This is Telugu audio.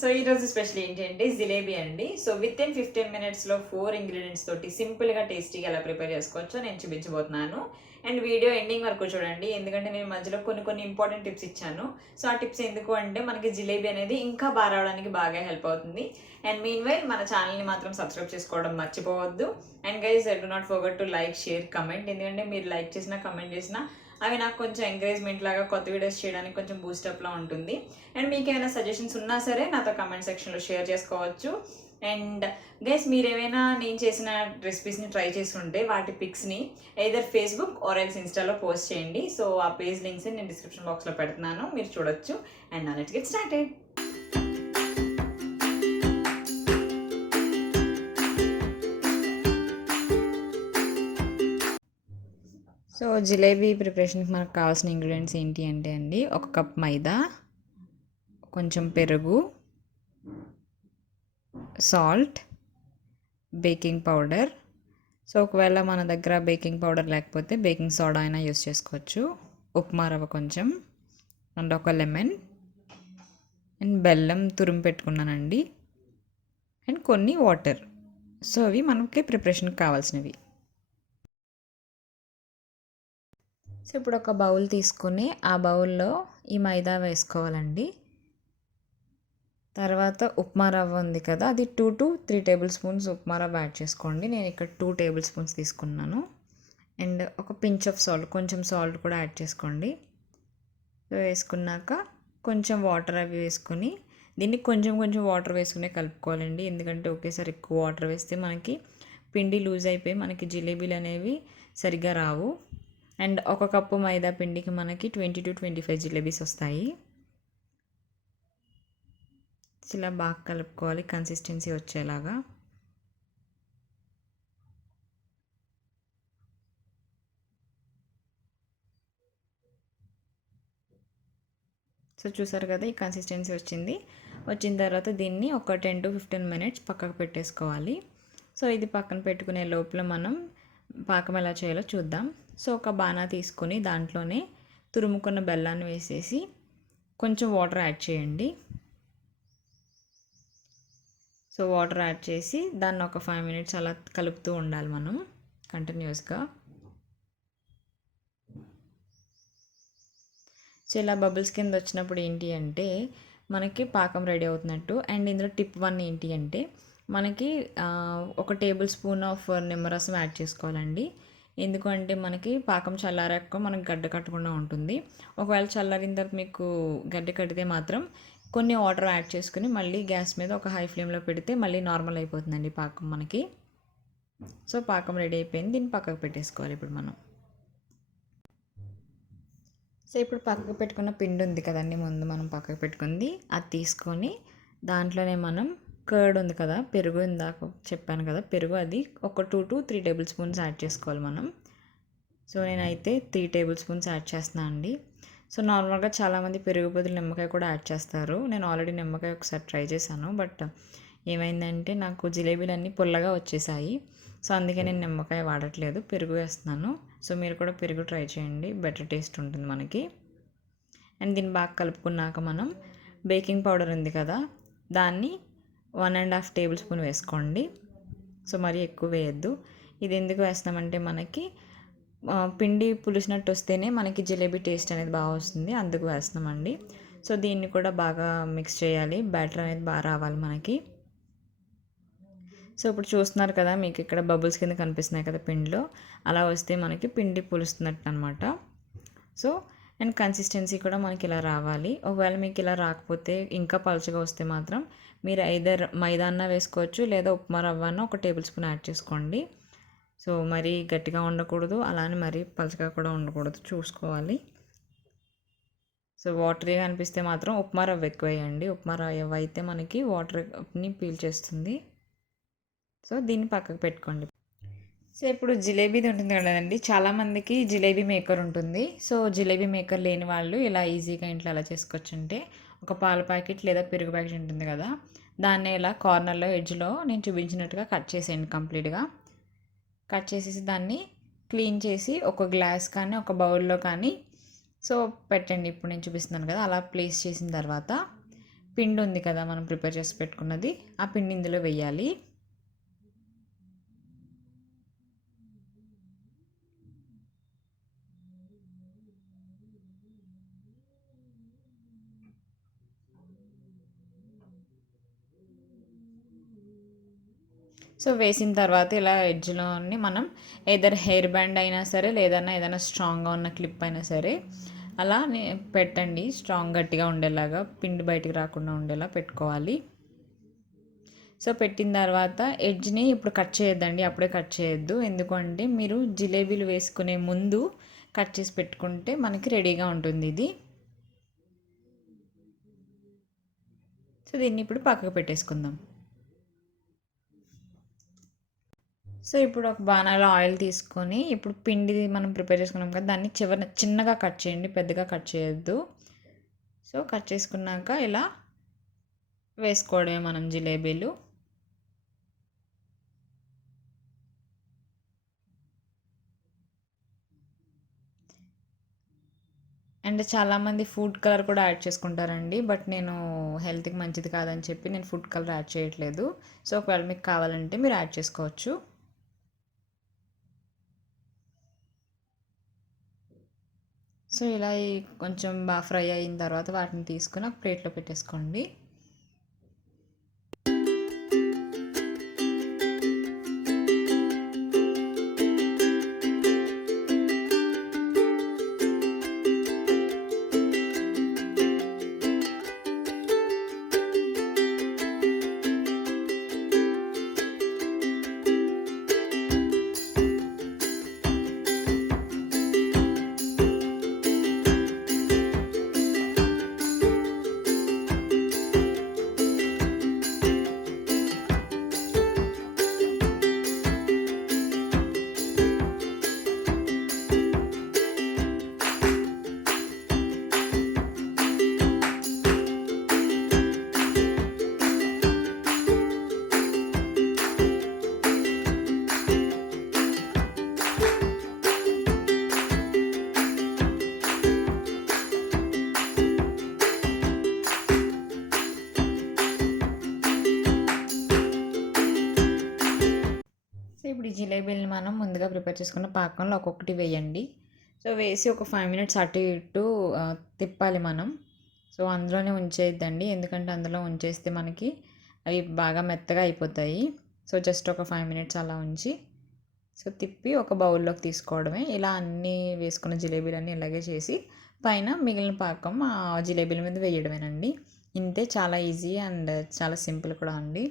సో ఈరోజు స్పెషల్ ఏంటి అంటే జిలేబీ అండి. సో విత్ ఇన్ 15 మినిట్స్లో 4 ఇంగ్రీడియంట్స్ తోటి సింపుల్గా టేస్టీగా ఎలా ప్రిపేర్ చేసుకోవచ్చో నేను చూపించబోతున్నాను. అండ్ వీడియో ఎండింగ్ వరకు చూడండి, ఎందుకంటే నేను మధ్యలో కొన్ని ఇంపార్టెంట్ టిప్స్ ఇచ్చాను. సో ఆ టిప్స్ ఎందుకు అంటే మనకి జిలేబీ అనేది ఇంకా బాగా రావడానికి బాగా హెల్ప్ అవుతుంది. అండ్ మీన్ వైల్ మన ఛానల్ని మాత్రం సబ్స్క్రైబ్ చేసుకోవడం మర్చిపోవద్దు. And guys do not forget to like, share, comment. ఎందుకంటే మీరు లైక్ చేసినా కమెంట్ చేసినా అవి నాకు కొంచెం ఎంకరేజ్మెంట్ లాగా కొత్త వీడియోస్ చేయడానికి కొంచెం బూస్టప్లా ఉంటుంది. అండ్ మీకు ఏమైనా సజెషన్స్ ఉన్నా సరే నాతో కమెంట్ సెక్షన్లో షేర్ చేసుకోవచ్చు. అండ్ గైస్ మీరు ఏమైనా నేను చేసిన రెసిపీస్ని ట్రై చేసి ఉంటే వాటి పిక్స్ని ఎయిదర్ ఫేస్బుక్ ఆర్ ఎల్స్ ఇన్స్టాలో పోస్ట్ చేయండి. సో ఆ పేజ్ లింక్స్ నేను డిస్క్రిప్షన్ బాక్స్లో పెడుతున్నాను, మీరు చూడొచ్చు. అండ్ నా let's get started. So jalebi ప్రిపరేషన్కి మనకు కావాల్సిన ఇంగ్రీడియంట్స్ ఏంటి అంటే అండి, 1 కప్ మైదా, కొంచెం పెరుగు, సాల్ట్, బేకింగ్ పౌడర్. సో ఒకవేళ మన దగ్గర బేకింగ్ పౌడర్ లేకపోతే బేకింగ్ సోడా అయినా యూస్ చేసుకోవచ్చు. ఉప్మా రవ్వ కొంచెం, అండ్ ఒక లెమన్, అండ్ బెల్లం తురుము పెట్టుకున్నానండి, అండ్ కొన్ని వాటర్. సో అవి మనకి ప్రిపరేషన్కి కావాల్సినవి. సో ఇప్పుడు ఒక బౌల్ తీసుకుని ఆ బౌల్లో ఈ మైదా వేసుకోవాలండి. తర్వాత ఉప్మా రవ్వ ఉంది కదా, అది 2 to 3 టేబుల్ స్పూన్స్ ఉప్మా రవ్వ యాడ్ చేసుకోండి. నేను ఇక్కడ 2 టేబుల్ స్పూన్స్ తీసుకున్నాను. అండ్ ఒక పించ్ ఆఫ్ సాల్ట్, కొంచెం సాల్ట్ కూడా యాడ్ చేసుకోండి. వేసుకున్నాక కొంచెం వాటర్ అవి వేసుకొని దీన్ని కొంచెం వాటర్ వేసుకునే కలుపుకోవాలండి. ఎందుకంటే ఒకేసారి ఎక్కువ వాటర్ వేస్తే మనకి పిండి లూజ్ అయిపోయి మనకి జిలేబీలు అనేవి సరిగ్గా రావు. అండ్ 1 కప్పు మైదా పిండికి మనకి 20 to 25 జిలేబీస్ వస్తాయి. ఇలా బాగా కలుపుకోవాలి కన్సిస్టెన్సీ వచ్చేలాగా. సో చూసారు కదా, ఈ కన్సిస్టెన్సీ వచ్చిన తర్వాత దీన్ని ఒక 10 to 15 మినిట్స్ పక్కకు పెట్టేసుకోవాలి. సో ఇది పక్కన పెట్టుకునే లోపల మనం పాకం ఎలా చేయాలో చూద్దాం. సో ఒక బాణా తీసుకొని దాంట్లోనే తురుముకున్న బెల్లాన్ని వేసేసి కొంచెం వాటర్ యాడ్ చేయండి. సో వాటర్ యాడ్ చేసి దాన్ని ఒక 5 మినిట్స్ అలా కలుపుతూ ఉండాలి మనం కంటిన్యూస్గా. సో ఇలా బబుల్స్ కింద వచ్చినప్పుడు ఏంటి అంటే మనకి పాకం రెడీ అవుతున్నట్టు. అండ్ ఇందులో టిప్ 1 ఏంటి అంటే మనకి 1 టేబుల్ స్పూన్ ఆఫ్ నిమ్మరసం యాడ్ చేసుకోవాలండి. ఎందుకంటే మనకి పాకం చల్లారాక మనకు గడ్డ కట్టకుండా ఉంటుంది. ఒకవేళ చల్లారిన తర్వాత మీకు గడ్డ కట్టితే మాత్రం కొన్ని వాటర్ యాడ్ చేసుకుని మళ్ళీ గ్యాస్ మీద ఒక హై ఫ్లేమ్లో పెడితే మళ్ళీ నార్మల్ అయిపోతుందండి పాకం మనకి. సో పాకం రెడీ అయిపోయింది, దీన్ని పక్కకు పెట్టేసుకోవాలి ఇప్పుడు మనం. సో ఇప్పుడు పక్కకు పెట్టుకున్న పిండి ఉంది కదండి, ముందు మనం పక్కకు పెట్టుకుంది, అది తీసుకొని దాంట్లోనే మనం కర్డ్ ఉంది కదా, పెరుగు ఇందాక చెప్పాను కదా, పెరుగు అది ఒక 2 to 3 టేబుల్ స్పూన్స్ యాడ్ చేసుకోవాలి మనం. సో నేనైతే 3 టేబుల్ స్పూన్స్ యాడ్ చేస్తున్నాను అండి. సో నార్మల్గా చాలామంది పెరుగు బదులు నిమ్మకాయ కూడా యాడ్ చేస్తారు. నేను ఆల్రెడీ నిమ్మకాయ ఒకసారి ట్రై చేశాను, బట్ ఏమైందంటే నాకు జిలేబీలన్నీ పుల్లగా వచ్చేసాయి. సో అందుకే నేను నిమ్మకాయ వాడట్లేదు, పెరుగు వేస్తున్నాను. సో మీరు కూడా పెరుగు ట్రై చేయండి, బెటర్ టేస్ట్ ఉంటుంది మనకి. అండ్ దీన్ని బాగా కలుపుకున్నాక మనం బేకింగ్ పౌడర్ ఉంది కదా, దాన్ని 1.5 టేబుల్ స్పూన్ వేసుకోండి. సో మరీ ఎక్కువ వేయద్దు. ఇది ఎందుకు వేస్తామంటే మనకి పిండి పులిసినట్టు వస్తేనే మనకి జిలేబీ టేస్ట్ అనేది బాగా వస్తుంది, అందుకు వేస్తామండి. సో దీన్ని కూడా బాగా మిక్స్ చేయాలి, బ్యాటర్ అనేది బాగా రావాలి మనకి. సో ఇప్పుడు చూస్తున్నారు కదా, మీకు ఇక్కడ బబుల్స్ కింద కనిపిస్తున్నాయి కదా పిండిలో, అలా వస్తే మనకి పిండి పులుస్తున్నట్టు అనమాట. సో అండ్ కన్సిస్టెన్సీ కూడా మనకి ఇలా రావాలి. ఒకవేళ మీకు ఇలా రాకపోతే ఇంకా పలుచగా వస్తే మాత్రం మీరు ఐదర్ మైదా అన్న వేసుకోవచ్చు, లేదా ఉప్మా రవ్వ అన్న 1 టేబుల్ స్పూన్ యాడ్ చేసుకోండి. సో మరీ గట్టిగా ఉండకూడదు, అలానే మరీ పలుచగా కూడా ఉండకూడదు, చూసుకోవాలి. సో వాటరీగా అనిపిస్తే మాత్రం ఉప్మా రవ్వ ఎక్కువ వేయండి. ఉప్మా రవ్వ అయితే మనకి వాటర్ని పీల్చేస్తుంది. సో దీన్ని పక్కకు పెట్టుకోండి. సో ఇప్పుడు జిలేబీది ఉంటుంది కదండి, చాలామందికి జిలేబీ మేకర్ ఉంటుంది. సో జిలేబీ మేకర్ లేని వాళ్ళు ఇలా ఈజీగా ఇంట్లో ఎలా చేసుకోవచ్చు అంటే, ఒక పాల ప్యాకెట్ లేదా పెరుగు ప్యాకెట్ ఉంటుంది కదా, దాన్ని ఇలా కార్నర్లో ఎడ్జ్లో నేను చూపించినట్టుగా కట్ చేసేయండి. కంప్లీట్గా కట్ చేసేసి దాన్ని క్లీన్ చేసి ఒక గ్లాస్ కానీ ఒక బౌల్లో కానీ సో పెట్టండి. ఇప్పుడు నేను చూపిస్తున్నాను కదా, అలా ప్లేస్ చేసిన తర్వాత పిండి ఉంది కదా మనం ప్రిపేర్ చేసి పెట్టుకున్నది, ఆ పిండి ఇందులో వేయాలి. సో వేసిన తర్వాత ఇలా ఎడ్జ్లోని మనం ఏదర్ హెయిర్ బ్యాండ్ అయినా సరే, లేదన్నా ఏదైనా స్ట్రాంగ్గా ఉన్న క్లిప్ అయినా సరే అలా పెట్టండి. స్ట్రాంగ్ గట్టిగా ఉండేలాగా, పిండి బయటికి రాకుండా ఉండేలా పెట్టుకోవాలి. సో పెట్టిన తర్వాత ఎడ్జ్ని ఇప్పుడు కట్ చేయొద్దండి, అప్పుడే కట్ చేయొద్దు. ఎందుకంటే మీరు జిలేబీలు వేసుకునే ముందు కట్ చేసి పెట్టుకుంటే మనకి రెడీగా ఉంటుంది ఇది. సో దీన్ని ఇప్పుడు పక్కకు పెట్టేసుకుందాం. సో ఇప్పుడు ఒక బాణాలో ఆయిల్ తీసుకొని ఇప్పుడు పిండి మనం ప్రిపేర్ చేసుకున్నాం కదా, దాన్ని చిన్నగా కట్ చేయండి, పెద్దగా కట్ చేయొద్దు. సో కట్ చేసుకున్నాక ఇలా వేసుకోవడమే మనం జిలేబీలు. అండ్ చాలామంది ఫుడ్ కలర్ కూడా యాడ్ చేసుకుంటారండి, బట్ నేను హెల్త్కి మంచిది కాదని చెప్పి నేను ఫుడ్ కలర్ యాడ్ చేయట్లేదు. సో ఒకవేళ మీకు కావాలంటే మీరు యాడ్ చేసుకోవచ్చు. సో ఇలా కొంచెం బాగా ఫ్రై అయిన తర్వాత వాటిని తీసుకుని ఒక ప్లేట్లో పెట్టేసుకోండి. ఇప్పుడు ఈ జిలేబీలని మనం ముందుగా ప్రిపేర్ చేసుకున్న పాకంలో ఒక్కొక్కటి వేయండి. సో వేసి ఒక 5 మినిట్స్ అటు ఇటు తిప్పాలి మనం. సో అందులోనే ఉంచేద్దండి, ఎందుకంటే అందులో ఉంచేస్తే మనకి అవి బాగా మెత్తగా అయిపోతాయి. సో జస్ట్ ఒక 5 మినిట్స్ అలా ఉంచి సో తిప్పి ఒక బౌల్లోకి తీసుకోవడమే. ఇలా అన్నీ వేసుకున్న జిలేబీలన్నీ ఇలాగే చేసి పైన మిగిలిన పాకం ఆ జిలేబీల మీద వేయడమేనండి. ఇంతే, చాలా ఈజీ అండ్ చాలా సింపుల్ కూడా అండి.